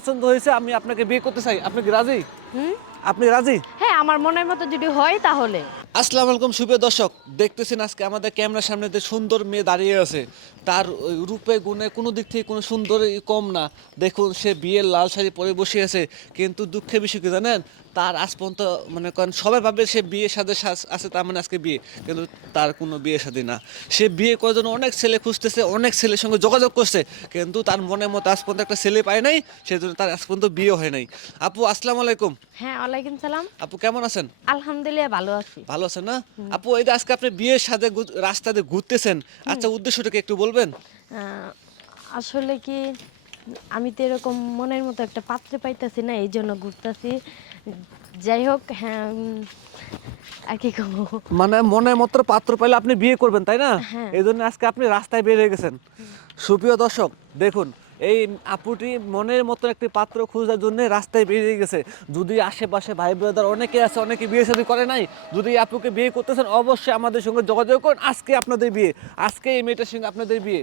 পছন্দ হয়েছে আমি আপনাকে বিয়ে করতে চাই। আপনি কি রাজি? হুম? আপনি রাজি? হ্যাঁ আমার মনের মতো যদি হয় তাহলে। আসসালামু আলাইকুম সুপ্রিয় দর্শক। দেখতেছেন আজকে আমাদের ক্যামেরার সামনে যে সুন্দর মেয়ে দাঁড়িয়ে আছে। তার রূপে গুণে কোনো দিক থেকে কোনো সুন্দর কম না। দেখুন সে বিয়ের লাল শাড়ি পরে বসে আছে কিন্তু দুঃখের বিষয় কি জানেন? তার আজ পর্যন্ত মনে করেন সবাই ভাবে সে বিয়ে সাথে আছে তার মানে আজকে বিয়ে। কিন্তু তার কোনো বিয়ে সাথে না। সে বিয়ে করার জন্য অনেক ছেলে খুঁজতেছে অনেক ছেলের সঙ্গে যোগাযোগ করছে। কিন্তু তার মনের মতো আজ পর্যন্ত একটা ছেলে পায় নাই সেজন্য তার আজ পর্যন্ত বিয়ে হয় নাই। আপু আসসালামু আলাইকুম। হ্যাঁ ওয়ালাইকুম সালাম। আপু কেমন আছেন? আলহামদুলিল্লাহ ভালো আছি। ভালো আছেন না? আপু এই যে আজকে আপনি বিয়ের সাথে রাস্তাতে ঘুরতেছেন আচ্ছা উদ্দেশ্যটা কি একটু বলবেন? আসলে কি আমি তো এরকম মনের মতো একটা পাত্রে পাইতাছি না এই জন্য ঘুরতেছি। যাই হোক হ্যাঁ আর কি করব? মানে মনের মতো পাত্র পাইলে আপনি বিয়ে করবেন তাই না? হ্যাঁ। এই জন্য আজকে আপনি রাস্তায় বের হয়ে গেছেন। সুপ্রিয় দর্শক দেখুন এই আপুটি মনের মতো একটি পাত্র খোঁজার জন্য রাস্তায় বেরিয়ে গেছে। যদি আশেপাশে ভাই ব্রাদার অনেকে আছে অনেকে বিয়ে শাদী করে নাই যদি আপুকে বিয়ে করতেছেন অবশ্যই আমাদের সঙ্গে যোগাযোগ করুন। আজকে আপনাদের বিয়ে আজকে এই মেয়েটার সঙ্গে আপনাদের বিয়ে।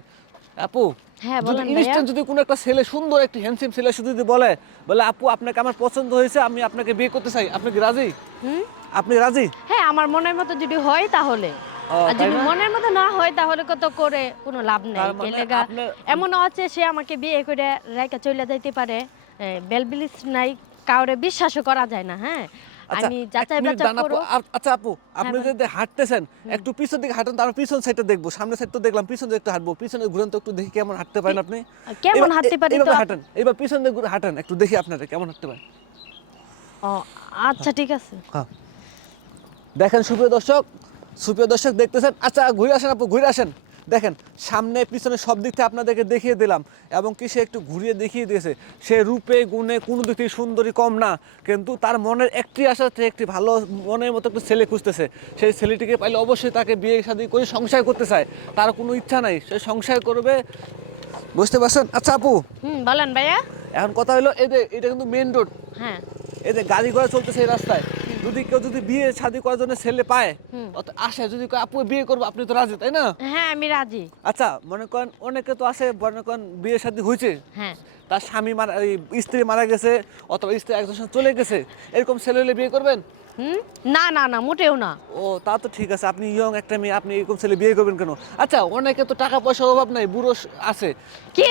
আপু হ্যাঁ, যদি বলেন ভাইয়া। যদি কোনো একটা ছেলে সুন্দর একটি হ্যান্ডসাম ছেলে এসে যদি বলে বলে আপু আপনাকে আমার পছন্দ হয়েছে আমি আপনাকে বিয়ে করতে চাই। আপনি কি রাজি? হুম? আপনি রাজি? হ্যাঁ আমার মনের মতো যদি হয় তাহলে। আর যদি মনের মতো না হয় তাহলে কত করে কোনো লাভ নেই। মানে এমনও আছে সে আমাকে বিয়ে করে রাইকা চলে যাইতে পারে। বেলবিলিস নাই কাউরে বিশ্বাসও করা যায় না হ্যাঁ? আমি যাচাই করব। আচ্ছা আপু আপনি যদি হাঁটতেছেন একটু পিছন দিকে হাঁটেন পিছন সাইডটা দেখব। সামনের সাইড তো দেখলাম পিছন দিকে একটু হাঁটবো। পিছনে ঘুরেন তো একটু দেখি কেমন হাঁটতে পারেন আপনি। কেমন হাঁটতে পারি তো? হাঁটেন এবার পিছন দিকে ঘুরে হাঁটেন একটু দেখি আপনারা কেমন হাঁটতে পারেন। ও আচ্ছা ঠিক আছে। হ্যাঁ। দেখেন সুপ্রিয় দর্শক সুপ্রিয় দর্শক দেখতেছেন। আচ্ছা ঘুরে আসেন আপু ঘুরে আসেন। দেখেন সামনে পিছনে সব দিক থেকে আপনাদেরকে দেখিয়ে দিলাম এবং কি সে একটু ঘুরিয়ে দেখিয়ে দিয়েছে। সে রূপে গুণে কোনো দিক থেকে সুন্দরী কম না কিন্তু তার মনের একটি আশা সে একটি ভালো মনের মতো একটা ছেলে খুঁজতেছে। সেই ছেলেটিকে পাইলে অবশ্যই তাকে বিয়ে শাদী করে সংসার করতে চায়। তার কোনো ইচ্ছা নাই সে সংসার করবে। বুঝতে পারছেন? আচ্ছা আপু। হুম বলেন ভাইয়া। এখন কথা হলো এই যে এটা কিন্তু মেন রোড হ্যাঁ। এই যে গাড়ি ঘোড়া চলতেছে এই রাস্তায়। যদি কেউ যদি বিয়ে শাদী করার জন্য ছেলে পায় আসে যদি আপু বিয়ে করব আপনি তো রাজি তাই না? হ্যাঁ আমি রাজি। আচ্ছা মনে করেন অনেকে তো আসে মনে করেন বিয়ে শাদী হয়েছে হ্যাঁ। তার স্বামী মারা স্ত্রী মারা গেছে অথবা স্ত্রী একজন চলে গেছে এরকম ছেলে হলে বিয়ে করবেন? না না না মোটেও না। ও তা তো ঠিক আছে আপনি ইয়ং একটা মেয়ে আপনি এরকম ছেলে বিয়ে করবেন কেন? আচ্ছা অনেকে তো টাকা পয়সার অভাব নাই বুড়ো আছে। কি?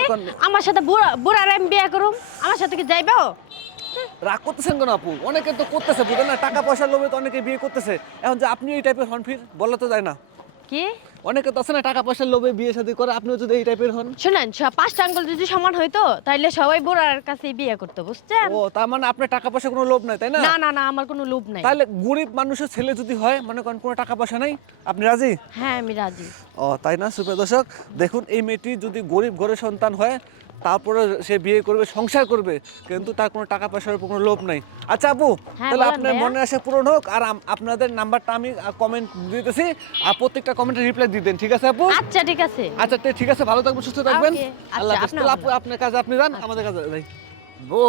আমার সাথে বুড়া বুড়ার আমি বিয়ে করুম? আমার সাথে কি যাইবো? রাগ করতেছেন কেন আপু? অনেকে তো করতেছে বুঝলেন না? টাকা পয়সার লোভে তো অনেকে বিয়ে করতেছে। এখন যে আপনি এই টাইপের হন ফির বলা তো যায় না। কি? অনেকে তো আছে না টাকা পয়সার লোভে বিয়ে শাদী করে আপনিও যদি এই টাইপের হন। শুনেন পাঁচটা আঙ্গুল যদি সমান হইতো তাইলে সবাই বুড়ার কাছে বিয়ে করতো বুঝছেন? ও তার মানে আপনার টাকা পয়সা কোনো লোভ নাই তাই না? না না না আমার কোনো লোভ নাই। তাহলে গরিব মানুষের ছেলে যদি হয় মনে করেন কোনো টাকা পয়সা নাই? আপনি রাজি? হ্যাঁ আমি রাজি। ও তাই না সুপ্রিয় দর্শক? দেখুন এই মেয়েটি যদি গরিব ঘরের সন্তান হয় তারপরে সে বিয়ে করবে সংসার করবে কিন্তু তার কোনো টাকা পয়সার উপর কোনো লোভ নাই। আচ্ছা আপু হ্যাঁ, তাহলে আপনার মনে আসে পূরণ হোক আর আপনাদের নাম্বারটা আমি কমেন্ট দিতেছি আর প্রত্যেকটা কমেন্টে রিপ্লাই দিয়ে দেন ঠিক আছে আপু? আচ্ছা ঠিক আছে। আচ্ছা ঠিক আছে ভালো থাকবেন সুস্থ থাকবেন। আল্লাহ আচ্ছা, হাফেজ। আপনিও আপু আপনার কাজে আপনি যান আমাদের কাজে যাই।